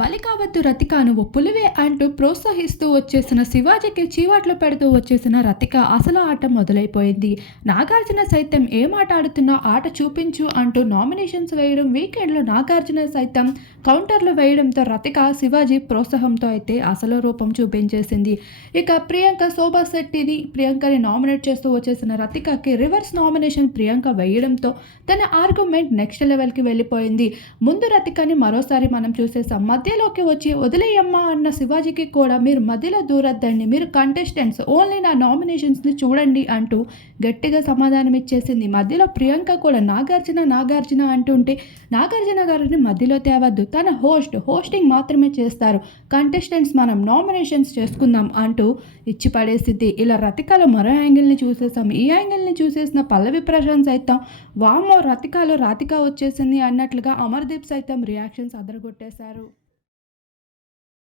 బలి కావద్దు రతిక నువ్వు పులివే అంటూ ప్రోత్సహిస్తూ వచ్చేసిన శివాజీకి చీవాట్లు పెడుతూ వచ్చేసిన రతిక అసలు ఆట మొదలైపోయింది. నాగార్జున సైతం ఏం ఆట ఆడుతున్నా ఆట చూపించు అంటూ నామినేషన్స్ వేయడం వీకెండ్లో నాగార్జున సైతం కౌంటర్లు వేయడంతో రతిక శివాజీ ప్రోత్సాహంతో అయితే అసలు రూపం చూపించేసింది. ఇక ప్రియాంక శోభా శెట్టిని ప్రియాంకని నామినేట్ చేస్తూ వచ్చేసిన రతికకి రివర్స్ నామినేషన్ ప్రియాంక వేయడంతో తన ఆర్గ్యుమెంట్ నెక్స్ట్ లెవెల్కి వెళ్ళిపోయింది. ముందు రతికని మరోసారి మనం చూసేసాం మధ్యలోకి వచ్చి వదిలేయమ్మా అన్న శివాజీకి కూడా మీరు మధ్యలో దూరద్దండి. మీరు కంటెస్టెంట్స్ ఓన్లీ నా నామినేషన్స్ని చూడండి అంటూ గట్టిగా సమాధానం ఇచ్చేసింది. మధ్యలో ప్రియాంక కూడా నాగార్జున నాగార్జున అంటుంటే నాగార్జున గారిని మధ్యలో తేవద్దు. తన హోస్ట్ హోస్టింగ్ మాత్రమే చేస్తారు. కంటెస్టెంట్స్ మనం నామినేషన్స్ చేసుకుందాం అంటూ ఇచ్చి పడేసింది ఇలా రతికలో మరో యాంగిల్ని చూసేసాం. ఈ యాంగిల్ని చూసేసిన పల్లవి ప్రశాంత్ సైతం వామో రతికాలో రాతిక వచ్చేసింది అన్నట్లుగా అమర్దీప్ సైతం రియాక్షన్స్ అదరగొట్టేశారు.